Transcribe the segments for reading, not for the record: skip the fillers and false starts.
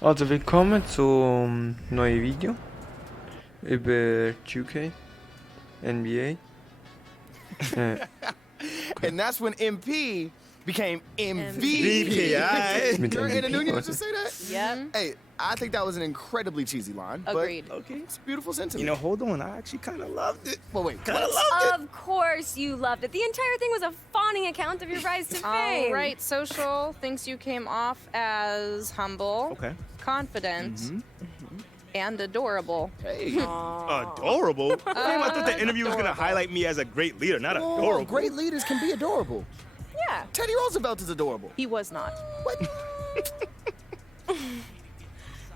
Also willkommen zum neuen Video über 2K, NBA. And that's when MP became MVP. MVP, alright. Mit You're in the MVP, new to also. say that? Yep. Hey, I think that was an incredibly cheesy line. Agreed. But Okay. it's a beautiful sentiment. You know, hold on. I actually kind of loved it. well, wait. Kind of what? loved it. Of course you loved it. The entire thing was a fawning account of your rise to fame. All right, social thinks you came off as humble, Okay. confident, and adorable. Hey. Adorable? Damn, I thought the interview was going to highlight me as a great leader, not Oh, adorable. great leaders can be adorable. Yeah. Teddy Roosevelt is adorable. He was not. What?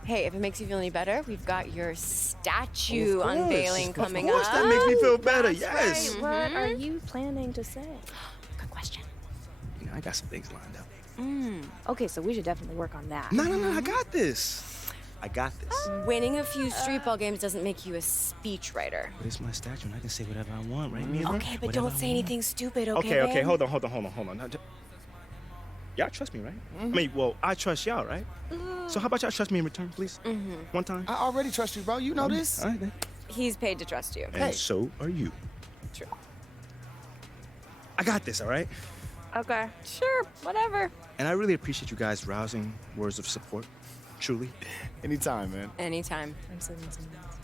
Hey, if it makes you feel any better, we've got your statue Of course. unveiling coming Of course, up. that makes me feel better, yes. Right, what are you planning to say? Good question. You know, I got some things lined up. Okay, so we should definitely work on that. No, I got this. I got this. Winning a few street ball games doesn't make you a speechwriter. But it's my statue, and I can say whatever I want, right, Mia? Okay, but Whatever don't I say want. anything stupid, okay? Okay, babe? hold on. Y'all trust me, right? I mean, well, I trust y'all, right? So how about y'all trust me in return, please? One time? I already trust you, bro. You know this. All right, then. He's paid to trust you. And so are you. True. I got this, all right? Okay. Sure, whatever. And I really appreciate you guys rousing words of support. Truly. Anytime, man. Anytime. I'm sending some notes.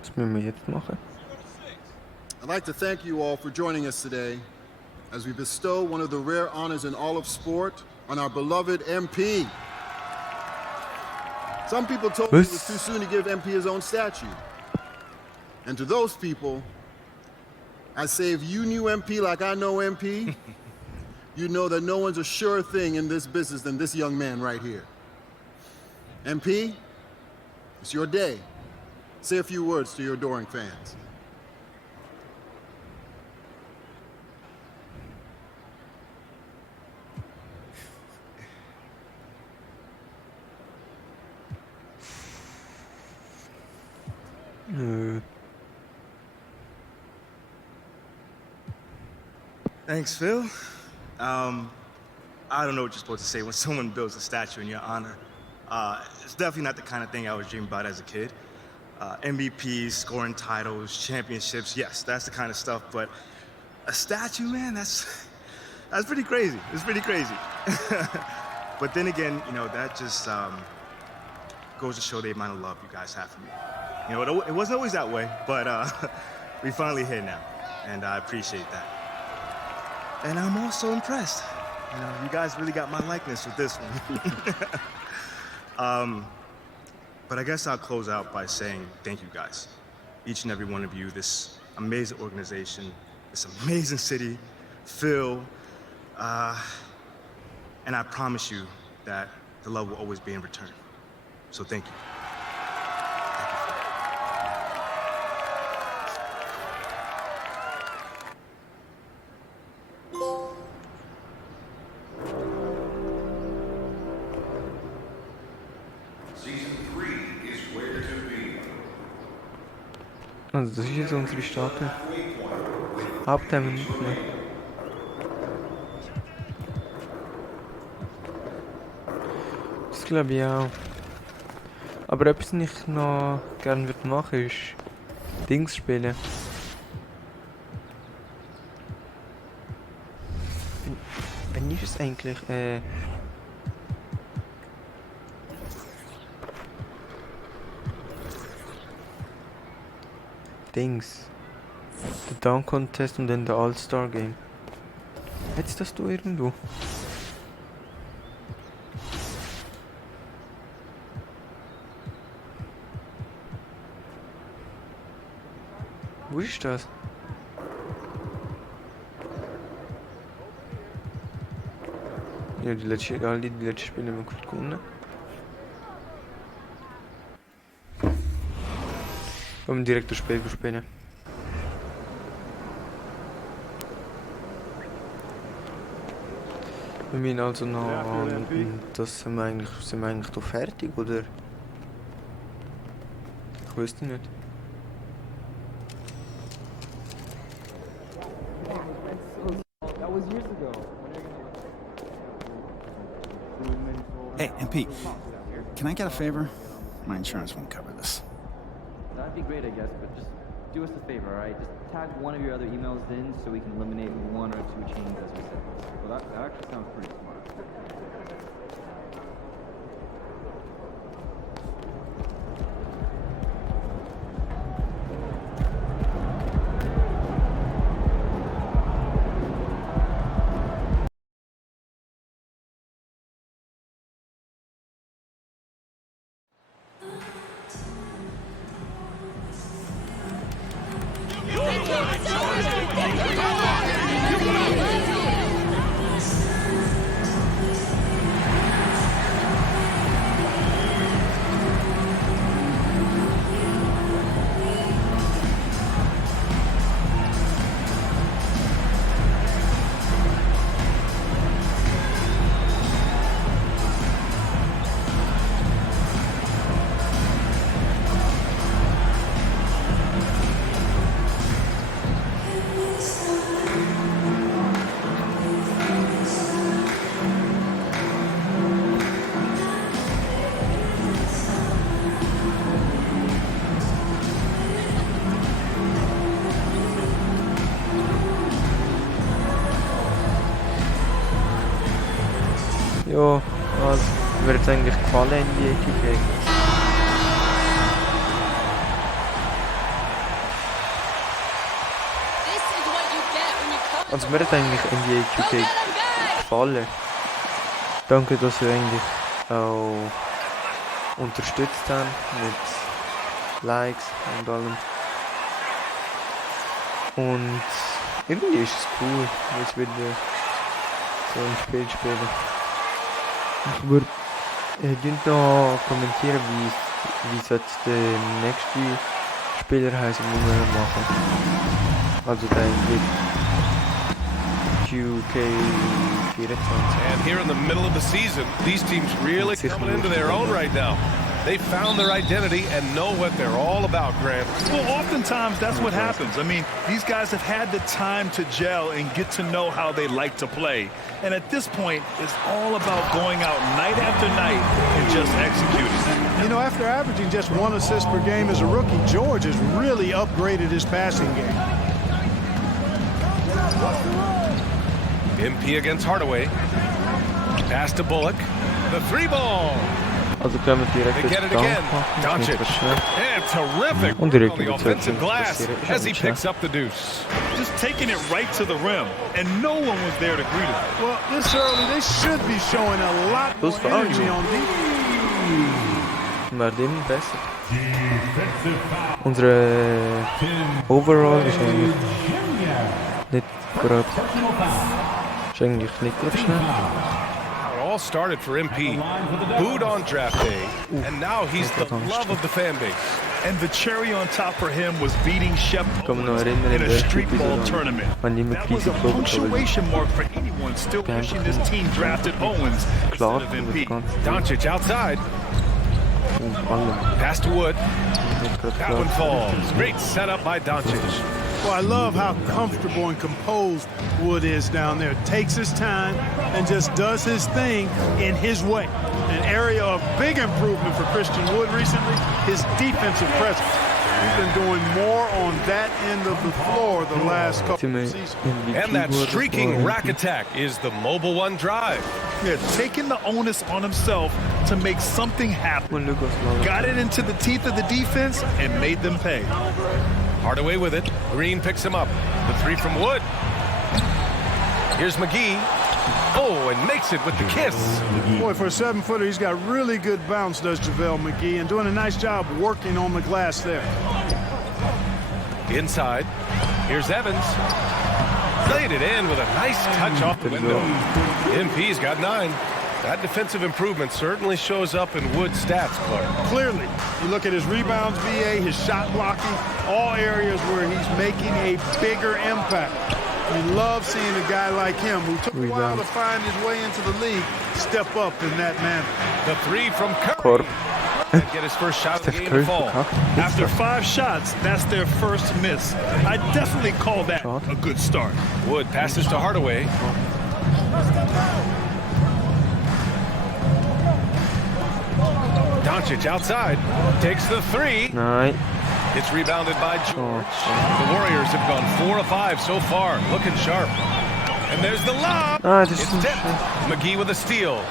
Was müssen wir jetzt machen? I'd like to thank you all for joining us today as we bestow one of the rare honors in all of sport on our beloved MP. Some people told me it was too soon to give MP his own statue. And to those people, I say if you knew MP like I know MP, you know that no one's a surer thing in this business than this young man right here. MP, it's your day. Say a few words to your adoring fans. Nö. Thanks, Phil. I don't know what you're supposed to say when someone builds a statue in your honor. It's definitely not the kind of thing I was dreaming about as a kid. MVPs, scoring titles, championships, yes, that's the kind of stuff, but a statue, man, that's pretty crazy. It's pretty crazy. But then again, you know, that just goes to show the amount of love you guys have for me. You know, it wasn't always that way, but we finally here now, and I appreciate that. And I'm also impressed. You know, you guys really got my likeness with this one. But I guess I'll close out by saying thank you guys. Each and every one of you, this amazing organization, this amazing city, Phil, and I promise you that the love will always be in return. So thank you. Also das ist jetzt unsere Statue. Habt haben wir nicht mehr. Das glaube ich auch. Aber etwas, was ich noch gerne würde machen, ist Dings spielen. Wann ist es eigentlich? Dings. Der Dunk Contest und dann der All-Star Game. Hättest das du irgendwo? Wo ist das? Ja, die letzten Spiele haben wir gut gewonnen. Wollen wir direkt das Spiel spielen? Wir müssen also noch... Das sind wir eigentlich doch fertig, oder? Ich wüsste nicht. Hey, MP, can I get a favor? My insurance won't cover this. That'd be great, I guess, but just do us a favor, all right? Just tag one of your other emails in so we can eliminate one or two chains as we said. Well, that actually sounds pretty smart. Ja, also, mir hat es eigentlich gefallen in die Ecke. Also mir hat eigentlich NBA 2K gefallen. Danke, dass wir eigentlich auch unterstützt haben mit Likes und allem. Und irgendwie ist es cool, jetzt wieder so ein Spiel spielen. Ich würde noch kommentieren, wie es jetzt der nächste Spieler heißt, den wir machen. Also der UK24. And here in the middle of the season, these teams really coming into their own right now. They found their identity and know what they're all about, Grant. Well, oftentimes that's what happens. I mean, these guys have had the time to gel and get to know how they like to play. And at this point, it's all about going out night after night and just executing. You know, after averaging just 1 assist per game as a rookie, George has really upgraded his passing game. MP against Hardaway. Pass to Bullock. The three ball. Also können wir direkt They get it again. Doncic. And terrific Und work direkt on the die offensive Besetzung. glass as he picks up the deuce. Just taking it right to the rim, and no one was there to greet him. Well, this early, they should be showing a lot more energy on defense. Wird immer besser. Unsere Overall ist eigentlich nicht gerade... Ist eigentlich nicht gerade schnell. It all started for MP. Booed on draft day, and now he's the love of the fan base. And the cherry on top for him was beating Shep Kann mich noch Owens erinnern, in in a der street ball Episode, tournament. wenn ich mit That was a Pizza gelobt habe. punctuation mark for anyone still wishing this team drafted Owens Klar, instead of MP. Doncic outside. Allem. Pass to Wood. Nicht gerade That one klar. falls. Great setup by Doncic. Well, I love how comfortable and composed Wood is down there. Takes his time and just does his thing in his way. An area of big improvement for Christian Wood recently, his defensive presence. He's been doing more on that end of the floor the last couple of seasons. And that streaking rack attack is the Mobile One drive. Yeah, taking the onus on himself to make something happen. Got it into the teeth of the defense and made them pay. Hardaway with it. Green picks him up. The three from Wood. Here's McGee. Oh, and makes it with the kiss. Boy, for a 7-footer, he's got really good bounce, does JaVale McGee, and doing a nice job working on the glass there. Inside. Here's Evans. Laid it in with a nice touch off the window. MP's got 9. That defensive improvement certainly shows up in Wood's stats, Clark. Clearly, you look at his rebounds, VA, his shot blocking, all areas where he's making a bigger impact. You love seeing a guy like him who took a while to find his way into the league step up in that manner. The three from Curry. And get his first shot of the game to fall. After 5 shots, that's their first miss. I definitely call that a good start. Wood passes to Hardaway. Doncic outside. Takes the three. Nice. It's rebounded by George. The Warriors have gone 4 of 5 so far. Looking sharp. And there's the lob. It's tipped. McGee with a steal.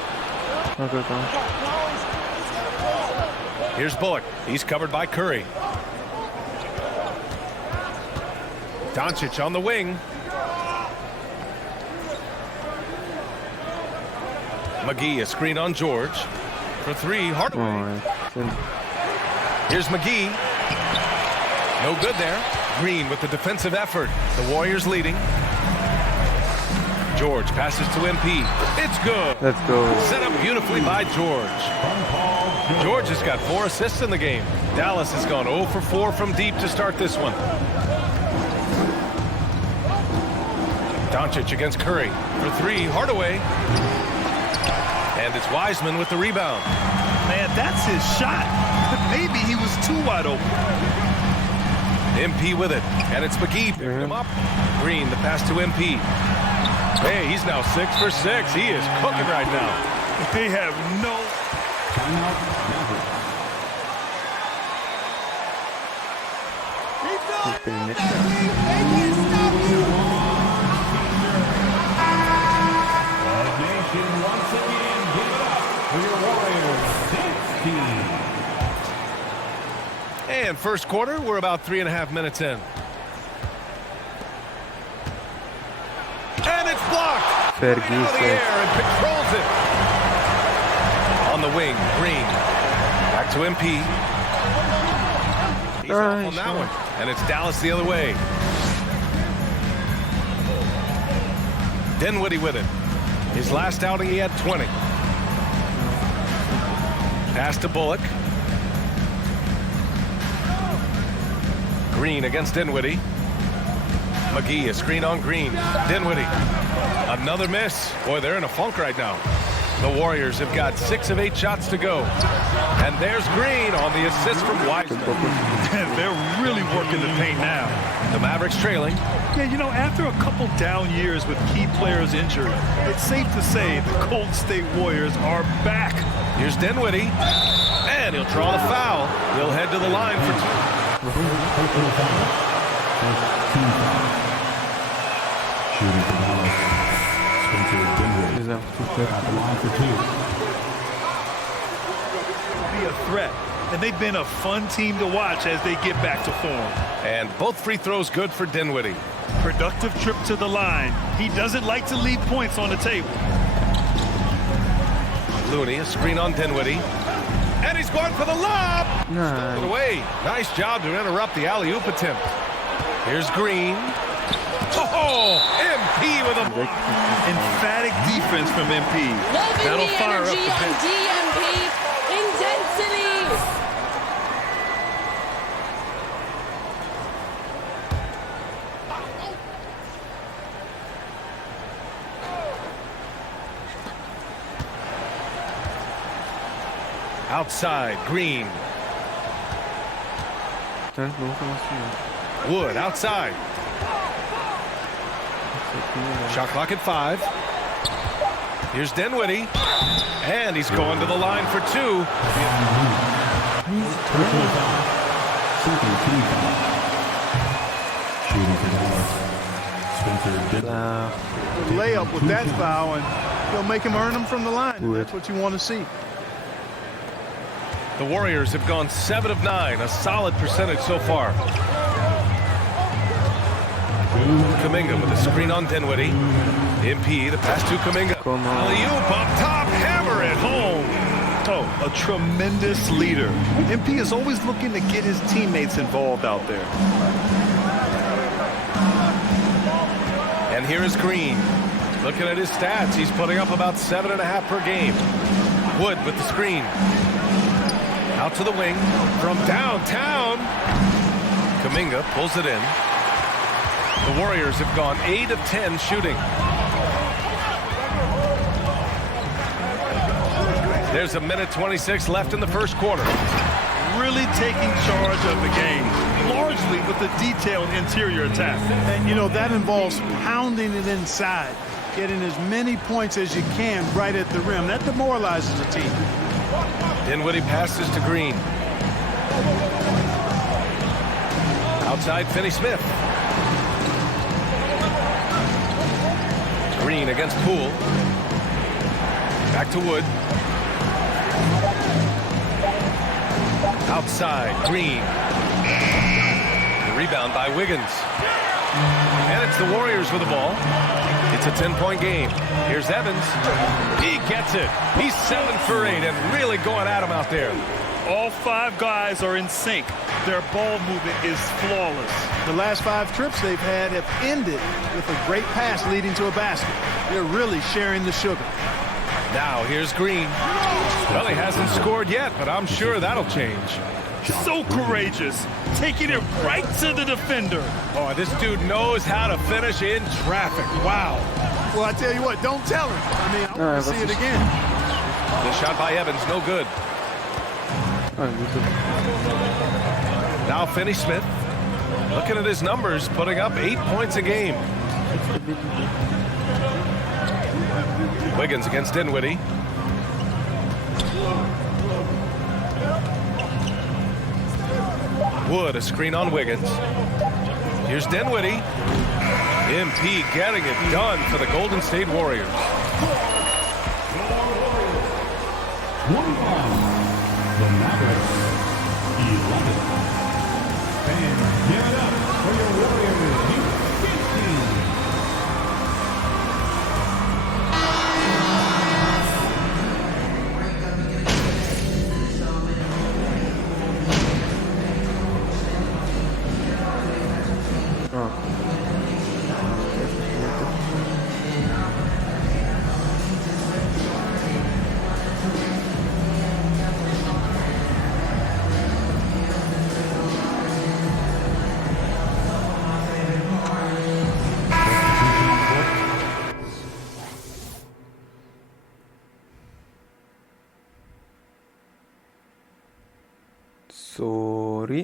Here's Bullock. He's covered by Curry. Doncic on the wing. McGee, a screen on George. For 3, Hardaway. Here's McGee. No good there. Green with the defensive effort. The Warriors leading. George passes to MP. It's good. Let's go. Set up beautifully by George. George has got 4 assists in the game. Dallas has gone 0 for 4 from deep to start this one. Doncic against Curry. For 3, Hardaway. And it's Wiseman with the rebound. Man, that's his shot. Maybe he was too wide open. MP with it. And it's McGee picking him up. Green, the pass to MP. Hey, he's now 6 for 6. He is cooking right now. They have no... And first quarter, we're about 3.5 minutes in. And it's blocked. Right out of the air and controls it. On the wing, Green. Back to MP. He's off on that one. And it's Dallas the other way. Dinwiddie with it. His last outing, he had 20. Pass to Bullock. Green against Dinwiddie. McGee, a screen on Green. Dinwiddie. Another miss. Boy, they're in a funk right now. The Warriors have got 6 of 8 shots to go. And there's Green on the assist from Wiseman. They're really working the paint now. The Mavericks trailing. Yeah, you know, after a couple down years with key players injured, it's safe to say the Golden State Warriors are back. Here's Dinwiddie. And he'll draw the foul. He'll head to the line for 2. Shooting for Dallas. Spencer Dinwiddie at the line for 2. Be a threat, and they've been a fun team to watch as they get back to form. And both free throws good for Dinwiddie. Productive trip to the line. He doesn't like to leave points on the table. Looney, a screen on Dinwiddie. And he's going for the lob. Stolen away. Nice job to interrupt the alley-oop attempt. Here's Green. Oh, MP with a emphatic defense from MP. That'll fire up the bench. DMP intensity. Outside, Green. Wood outside. Shot clock at 5. Here's Dinwiddie. And he's going to the line for 2. Layup with that foul, and they'll make him earn them from the line. That's what you want to see. The Warriors have gone 7 of 9, a solid percentage so far. Kuminga with a screen on Dinwiddie. MP, the pass to Kuminga. Alley-oop up top, hammer it home. Oh, a tremendous leader. MP is always looking to get his teammates involved out there. And here is Green. Looking at his stats, he's putting up about 7.5 per game. Wood with the screen. Out to the wing from downtown. Kuminga pulls it in. The Warriors have gone 8 of 10 shooting. There's a minute 26 left in the first quarter. Really taking charge of the game, largely with the detailed interior attack. And, you know, that involves pounding it inside, getting as many points as you can right at the rim. That demoralizes the team. Dinwiddie passes to Green. Outside, Finney-Smith. Green against Poole. Back to Wood. Outside, Green. The rebound by Wiggins. And it's the Warriors with the ball. It's a 10-point game. Here's Evans. He gets it. He's 7 for 8 and really going at him out there. All 5 guys are in sync. Their ball movement is flawless. The last 5 trips they've had have ended with a great pass leading to a basket. They're really sharing the sugar. Now here's Green. Well, he hasn't scored yet, but I'm sure that'll change. So courageous, taking it right to the defender. Oh, this dude knows how to finish in traffic. Wow. Well, I tell you what, don't tell him. I mean, I want to see it again. The shot by Evans, no good. Now Finney-Smith, looking at his numbers, putting up 8 points a game. Wiggins against Dinwiddie. Wood, a screen on Wiggins. Here's Dinwiddie. MP getting it done for the Golden State Warriors. The Mavericks, 11. Fans, give it up for your Warriors, 15. Sorry.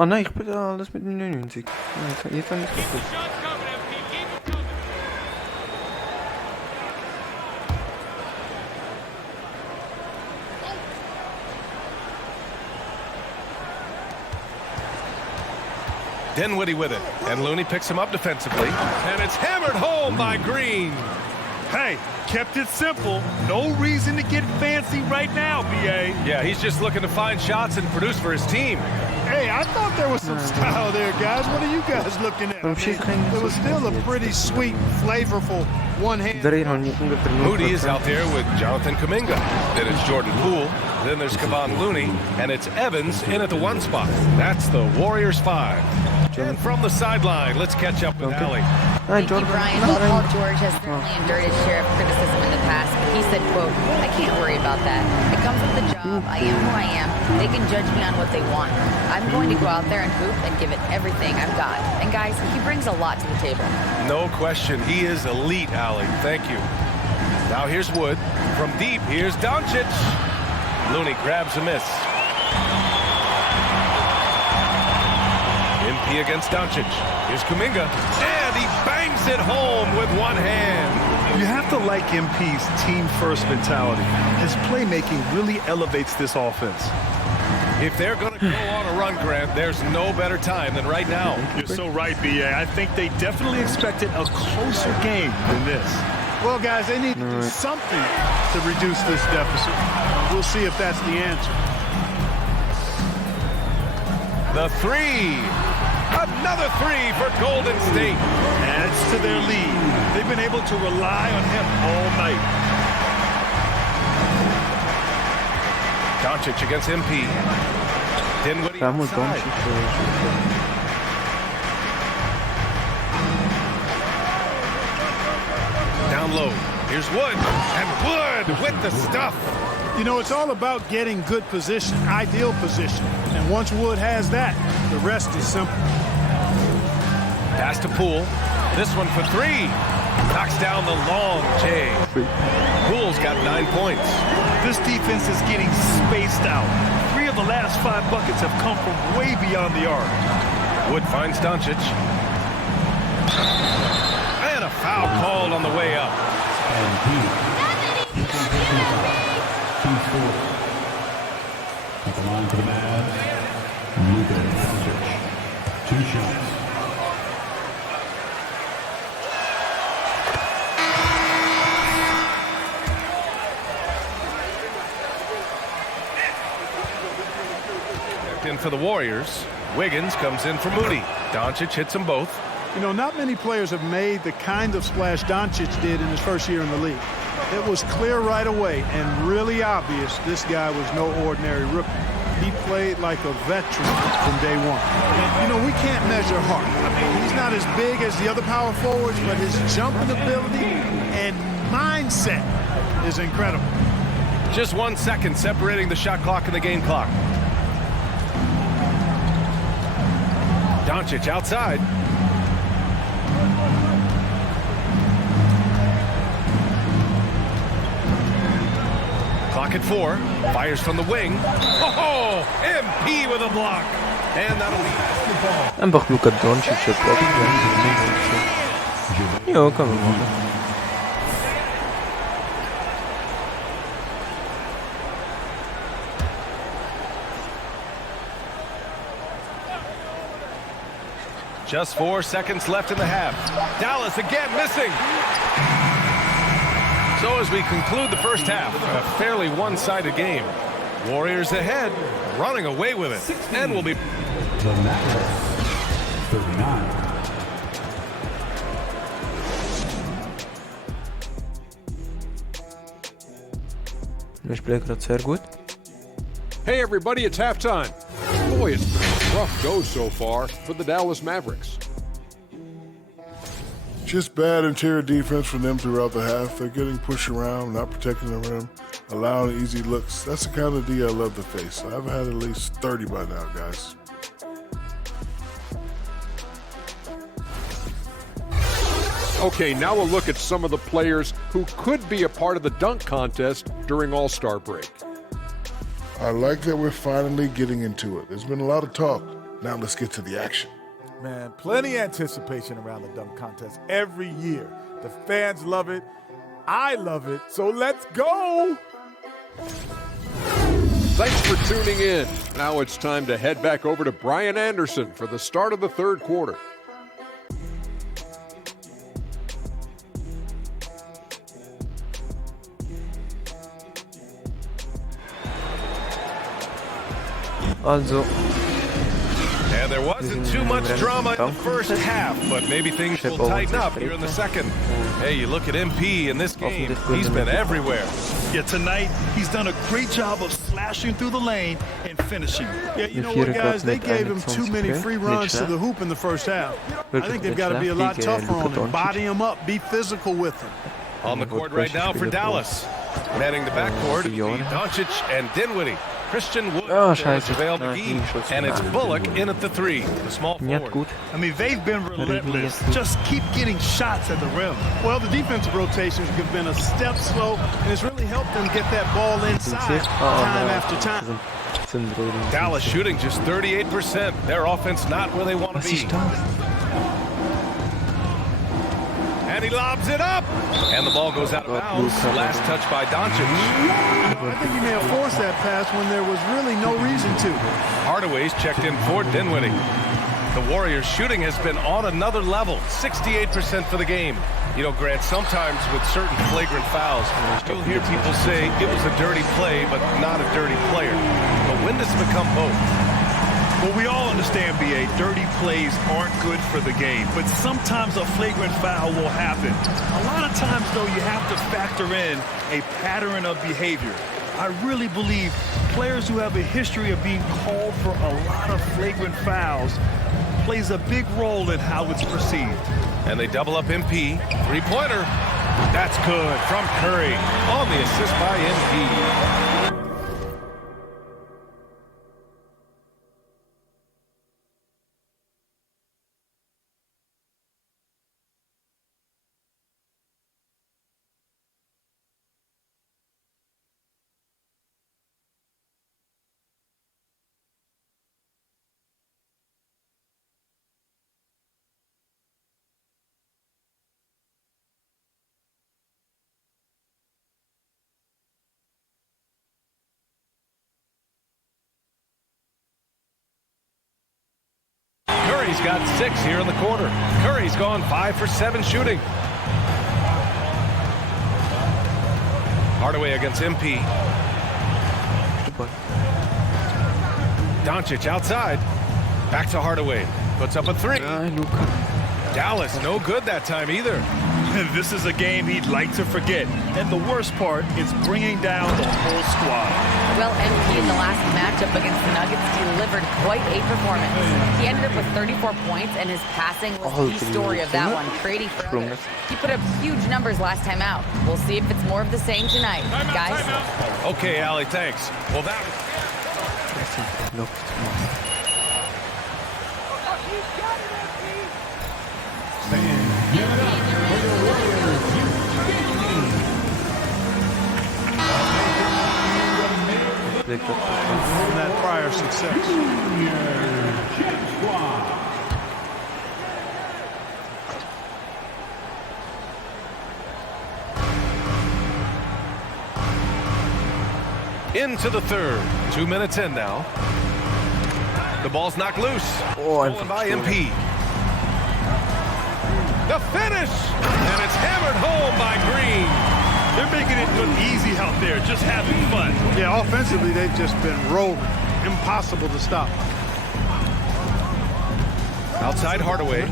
Oh nee, ich bin alles mit 99. Jetzt habe ich es gut. Dinwiddie with it, and Looney picks him up defensively, and it's hammered home by Green. Hey, kept it simple. No reason to get fancy right now, BA. Yeah, he's just looking to find shots and produce for his team. Hey, I thought there was some style there, guys. What are you guys looking at? It was still a pretty sweet, flavorful one-hand. Moody is out there with Jonathan Kuminga. Then it's Jordan Poole. Then there's Kevon Looney. And it's Evans in at the 1 spot. That's the Warriors 5. And from the sideline, let's catch up with Allie. Thank you, Brian. Well, Paul George has certainly endured his share of criticism in the past, but he said, quote, "I can't worry about that. It comes with the job. I am who I am. They can judge me on what they want. I'm going to go out there and hoop and give it everything I've got." And guys, he brings a lot to the table. No question. He is elite, Allie. Thank you. Now here's Wood. From deep, here's Doncic. Looney grabs a miss. MP against Doncic. Here's Kuminga. And he bangs it home with one hand. You have to like MP's team-first mentality. His playmaking really elevates this offense. If they're going to go on a run, Grant, there's no better time than right now. You're so right, BA. I think they definitely expected a closer game than this. Well, guys, they need to do something to reduce this deficit. We'll see if that's the answer. The 3. Another 3 for Golden State. Adds to their lead. They've been able to rely on him all night. Doncic against MP. Dinwiddie outside. Down low. Here's Wood. And Wood with the stuff. You know, it's all about getting good position, ideal position. And once Wood has that, the rest is simple. Pass to Poole. This one for three. Knocks down the long J. Poole's got 9 points. This defense is getting spaced out. 3 of the last 5 buckets have come from way beyond the arc. Wood finds Doncic. And a foul called on the way up. At the line for the Mavs, Luka Doncic. 2 shots. In for the Warriors. Wiggins comes in for Moody. Doncic hits them both. You know, not many players have made the kind of splash Doncic did in his first year in the league. It was clear right away and really obvious this guy was no ordinary rookie. He played like a veteran from day one. And, you know, we can't measure heart. I mean, he's not as big as the other power forwards, but his jumping ability and mindset is incredible. Just 1 second separating the shot clock and the game clock. Doncic outside. Clock at 4. Fires from the wing. Oh, MP with a block. And that'll be basketball. Einfach Luka Doncic blockt. Ja, kann man machen. Just 4 seconds left in the half. Dallas again missing. So as we conclude the first half, a fairly one-sided game. Warriors ahead, running away with it. And will be... The Mavericks, 39. Wir spielen gerade sehr gut. Hey everybody, it's halftime. Boy, it's been a rough go so far for the Dallas Mavericks. Just bad interior defense from them throughout the half. They're getting pushed around, not protecting the rim, allowing easy looks. That's the kind of D I love to face. I've had at least 30 by now, guys. Okay, now a look at some of the players who could be a part of the dunk contest during All-Star break. I like that we're finally getting into it. There's been a lot of talk. Now let's get to the action. Man, plenty of anticipation around the dunk contest every year. The fans love it. I love it. So let's go. Thanks for tuning in. Now it's time to head back over to Brian Anderson for the start of the third quarter. Also, and there wasn't too much drama in the first half, but maybe things will tighten up here in the second. Hey, you look at MP in this game, he's been everywhere. Yeah, tonight he's done a great job of slashing through the lane and finishing. Yeah, you know what, guys? They gave him too many free runs to the hoop in the first half. I think they've got to be a lot tougher on him. Body him up, be physical with him. On the court right now for Dallas. Manning the backcourt, Doncic and Dinwiddie. Christian Wood, JaVale McGee, and it's Bullock in at the 3, the small forward. I mean, they've been relentless. Just keep getting shots at the rim. Well, the defensive rotations have been a step slow, and it's really helped them get that ball inside time after time. Dallas shooting just 38%. Their offense not where they want to be. And he lobs it up. And the ball goes out of bounds. Last touch by Doncic. I think he may have forced that pass when there was really no reason to. Hardaway's checked in for Dinwiddie. The Warriors' shooting has been on another level. 68% for the game. You know, Grant, sometimes with certain flagrant fouls, you'll hear people say it was a dirty play, but not a dirty player. But when does it become both? Well, we all understand, B.A., dirty plays aren't good for the game, but sometimes a flagrant foul will happen. A lot of times, though, you have to factor in a pattern of behavior. I really believe players who have a history of being called for a lot of flagrant fouls plays a big role in how it's perceived. And they double up MP. Three-pointer. That's good from Curry on the assist by MP. Curry's got 6 here in the quarter. Curry's gone 5 for 7 shooting. Hardaway against MP. Doncic outside. Back to Hardaway. Puts up a 3. Dallas, no good that time either. This is a game he'd like to forget. And the worst part is bringing down the whole squad. Well, MP in the last matchup against the Nuggets delivered quite a performance. He ended up with 34 points, and his passing was the story of that one, creating for others. He put up huge numbers last time out. We'll see if it's more of the same tonight, guys. Okay, Allie, thanks. Well, that was... From that prior success. Into the third. 2 minutes in now. The ball's knocked loose. Stolen by MP. The finish! And it's hammered home by Green. They're making it look easy out there, just having fun. Yeah, offensively, they've just been rolling. Impossible to stop. Outside Hardaway.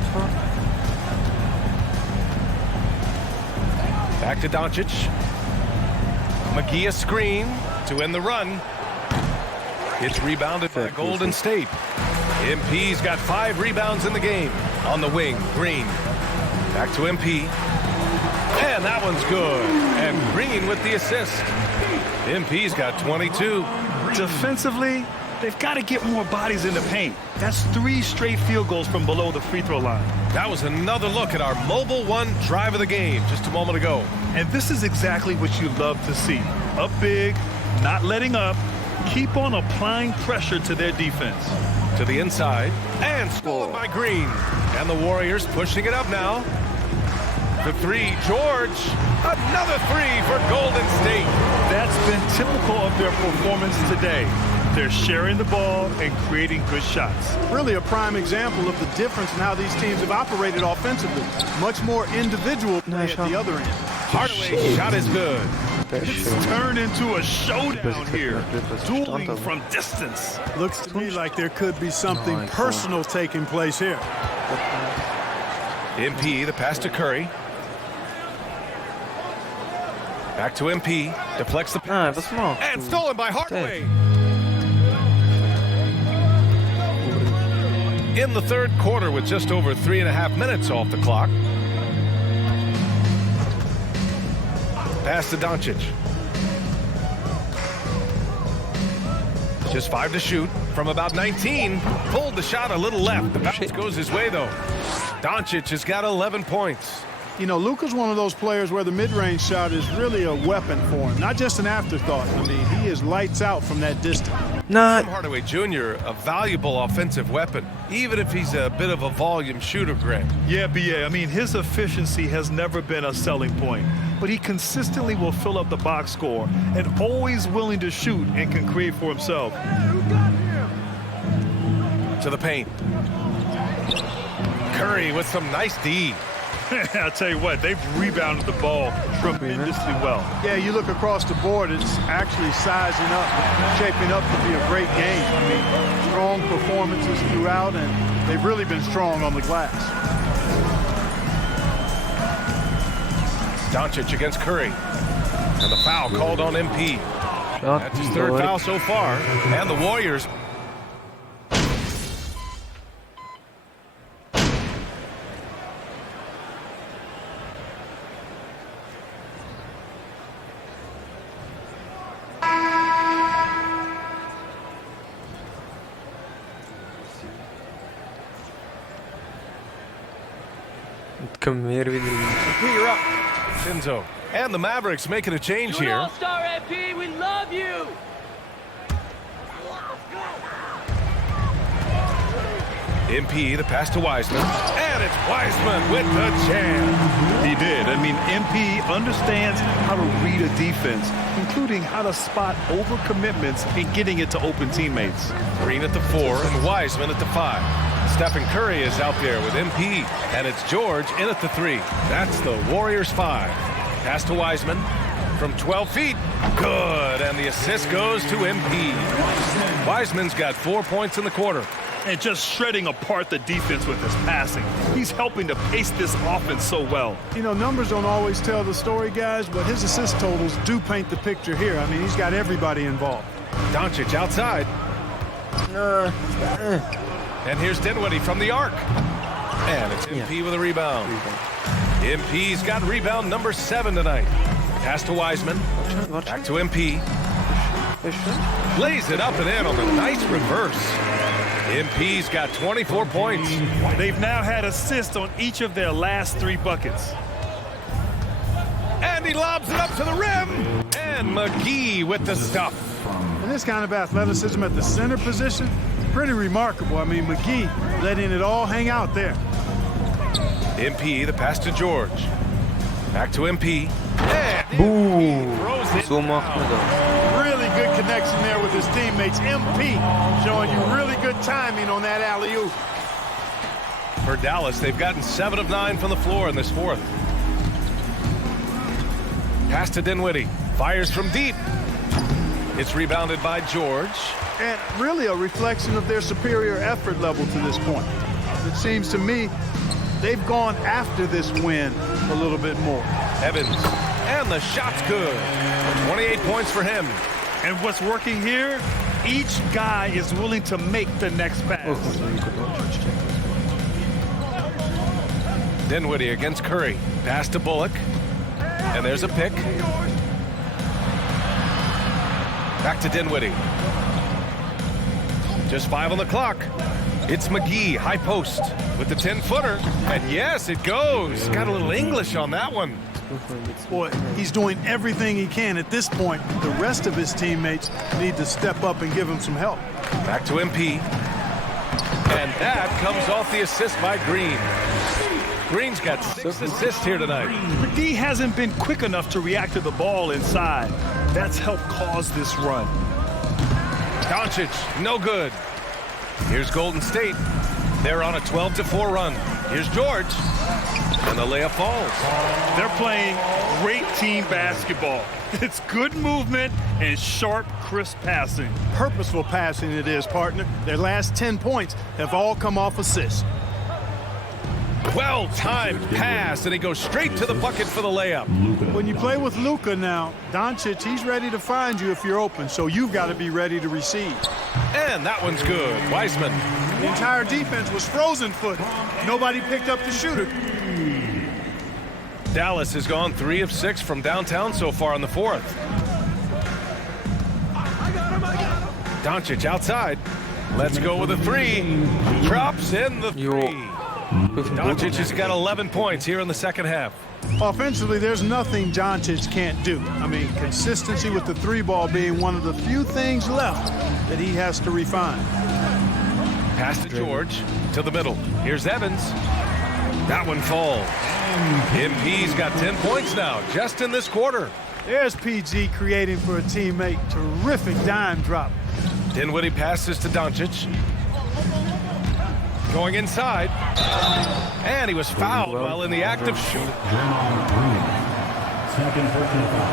Back to Doncic. McGee a screen to end the run. It's rebounded by Golden State. MP's got 5 rebounds in the game. On the wing, Green. Back to MP. And that one's good. And Green with the assist. MP's got 22. Defensively, they've got to get more bodies in the paint. That's 3 straight field goals from below the free throw line. That was another look at our Mobile One drive of the game just a moment ago. And this is exactly what you love to see. Up big, not letting up, keep on applying pressure to their defense. To the inside, and stolen by Green. And the Warriors pushing it up now. The 3, George. Another 3 for Golden State. That's been typical of their performance today. They're sharing the ball and creating good shots. Really a prime example of the difference in how these teams have operated offensively. Much more individual play at the other end. Hardaway's shot is good. It's turned into a showdown here. Dueling from distance. Looks to me like there could be something personal taking place here. MP, the pass to Curry. Back to MP. Deflects the pass. And stolen by Hardaway. In the third quarter with just over 3.5 minutes off the clock. Pass to Doncic. Just 5 to shoot from about 19. Pulled the shot a little left. The bounce goes his way, though. Doncic has got 11 points. You know, Luka's one of those players where the mid-range shot is really a weapon for him, not just an afterthought. I mean, he is lights out from that distance. Tim Hardaway Jr., a valuable offensive weapon, even if he's a bit of a volume shooter, Greg. Yeah, BA. I mean, his efficiency has never been a selling point, but he consistently will fill up the box score and always willing to shoot and can create for himself. To the paint. Curry with some nice D. I'll tell you what, they've rebounded the ball tremendously well. Yeah, you look across the board, it's actually sizing up, shaping up to be a great game. I mean, strong performances throughout, and they've really been strong on the glass. Doncic against Curry. And the foul called on MP. That's his third foul so far. And the Warriors... You're up. Sinzo. And the Mavericks making a change here. All-star MP, we love you. MP, the pass to Wiseman. And it's Wiseman with the jam. He did. I mean, MP understands how to read a defense, including how to spot overcommitments and getting it to open teammates. Green at the 4 and Wiseman at the 5. Stephen Curry is out there with MP, and it's George in at the 3. That's the Warriors 5. Pass to Wiseman from 12 feet. Good, and the assist goes to MP. Wiseman's got 4 points in the quarter. And just shredding apart the defense with his passing. He's helping to pace this offense so well. You know, numbers don't always tell the story, guys, but his assist totals do paint the picture here. I mean, he's got everybody involved. Doncic outside. And here's Dinwiddie from the arc. And it's MP with a rebound. MP's got rebound number 7 tonight. Pass to Wiseman. Back to MP. Lays it up and in on the nice reverse. MP's got 24 points. They've now had assists on each of their last 3 buckets. And he lobs it up to the rim. And McGee with the stuff. And this kind of athleticism at the center position, pretty remarkable. I mean, McGee letting it all hang out there. MP, the pass to George. Back to MP. Boom. Really good connection there with his teammates. MP showing you really good timing on that alley-oop. For Dallas, they've gotten 7 of 9 from the floor in this 4th. Pass to Dinwiddie. Fires from deep. It's rebounded by George. And really a reflection of their superior effort level to this point. It seems to me they've gone after this win a little bit more. Evans, and the shot's good. 28 points for him. And what's working here, each guy is willing to make the next pass. Dinwiddie against Curry. Pass to Bullock. And there's a pick. Back to Dinwiddie. Just 5 on the clock. It's McGee, high post, with the 10-footer. And yes, it goes. Got a little English on that one. Boy, he's doing everything he can at this point. The rest of his teammates need to step up and give him some help. Back to MP. And that comes off the assist by Green. Green's got 6 assists here tonight. McGee hasn't been quick enough to react to the ball inside. That's helped cause this run. Doncic, no good. Here's Golden State. They're on a 12-4 run. Here's George. And the layup falls. They're playing great team basketball. It's good movement and sharp, crisp passing. Purposeful passing it is, partner. Their last 10 points have all come off assists. Well-timed pass, and he goes straight to the bucket for the layup. When you play with Luka now, Doncic, he's ready to find you if you're open, so you've got to be ready to receive. And that one's good. Wiseman. The entire defense was frozen footed. Nobody picked up the shooter. Dallas has gone 3 of 6 from downtown so far in the 4th. Doncic outside. Let's go with a 3. Drops in the 3. Doncic has got 11 points here in the second half. Offensively, there's nothing Doncic can't do. I mean, consistency with the 3-ball being one of the few things left that he has to refine. Pass to George, to the middle. Here's Evans. That one falls. MP's got 10 points now, just in this quarter. There's PG creating for a teammate. Terrific dime drop. Dinwiddie passes to Doncic. Going inside. And he was fouled while in the act of shooting. Second personal foul.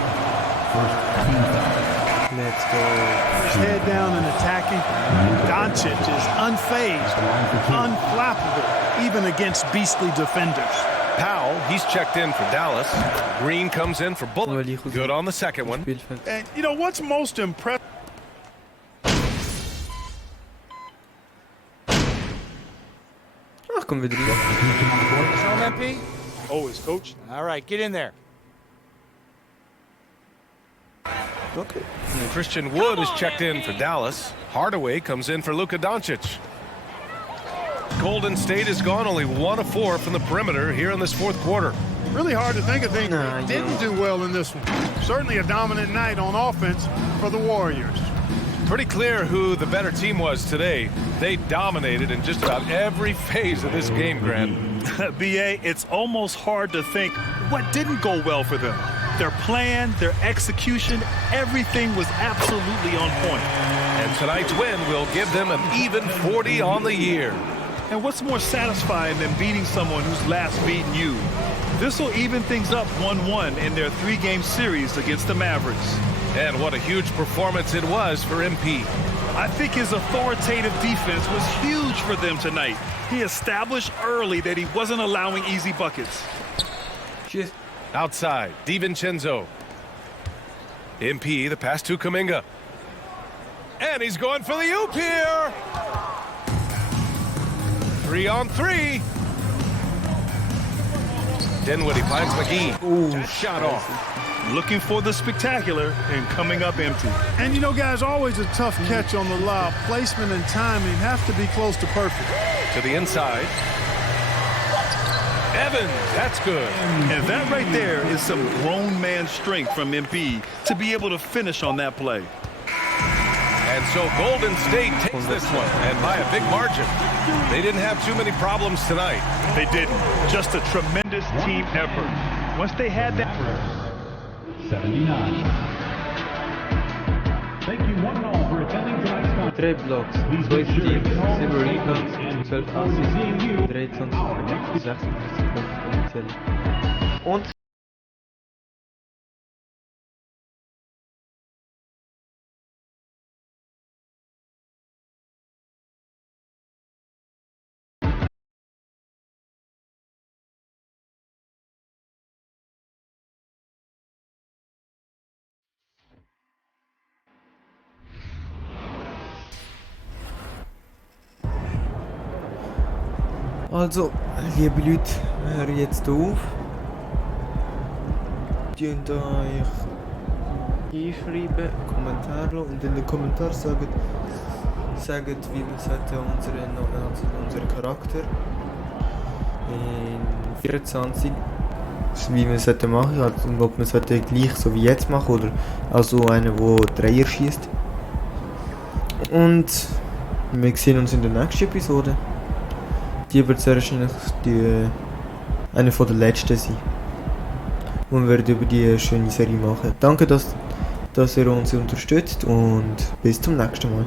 First team foul. Let's go. Head down and attacking. Doncic is unfazed, unflappable, even against beastly defenders. Powell, he's checked in for Dallas. Green comes in for Bullock. Good on the second one. And you know what's most impressive? Come vedere. Show him, MP. Always, coach. All right, get in there. Okay. Christian Wood is checked in for Dallas. Hardaway comes in for Luka Doncic. Golden State has gone only 1 of 4 from the perimeter here in this 4th quarter. Really hard to think of things that didn't do well in this one. Certainly a dominant night on offense for the Warriors. Pretty clear who the better team was today. They dominated in just about every phase of this game, Grant. BA, it's almost hard to think what didn't go well for them. Their plan, their execution, everything was absolutely on point. And tonight's win will give them an even 40 on the year. And what's more satisfying than beating someone who's last beaten you? This will even things up 1-1 in their 3-game series against the Mavericks. And what a huge performance it was for MP. I think his authoritative defense was huge for them tonight. He established early that he wasn't allowing easy buckets. Cheers. Outside, DiVincenzo. MP, the pass to Kuminga. And he's going for the oop here. 3-on-3. Dinwiddie finds McGee. Ooh, shot off. Looking for the spectacular and coming up empty. And you know, guys, always a tough catch on the lob. Placement and timing have to be close to perfect. To the inside. Evans, that's good. And that right there is some grown man strength from MP to be able to finish on that play. And so Golden State takes this one, and by a big margin. They didn't have too many problems tonight. They didn't. Just a tremendous team effort. Once they had that... 79. Thank you one and all for attending tonight's contest. 3 blocks, 2 steals, 7 rebounds, 12 assists, 23 Punkte, 36 Punkte offiziell. Und also, liebe Leute, wir hören jetzt auf. Könnt euch einschreiben, Kommentare und in den Kommentaren sagt, wie wir unseren Charakter in 24 wie wir es machen sollten, und ob wir es gleich so wie jetzt machen oder also einer, der Dreier schießt. Und wir sehen uns in der nächsten Episode. Die wird sehr wahrscheinlich eine von der letzten sein. Und wir werden über die schöne Serie machen. Danke, dass ihr uns unterstützt und bis zum nächsten Mal.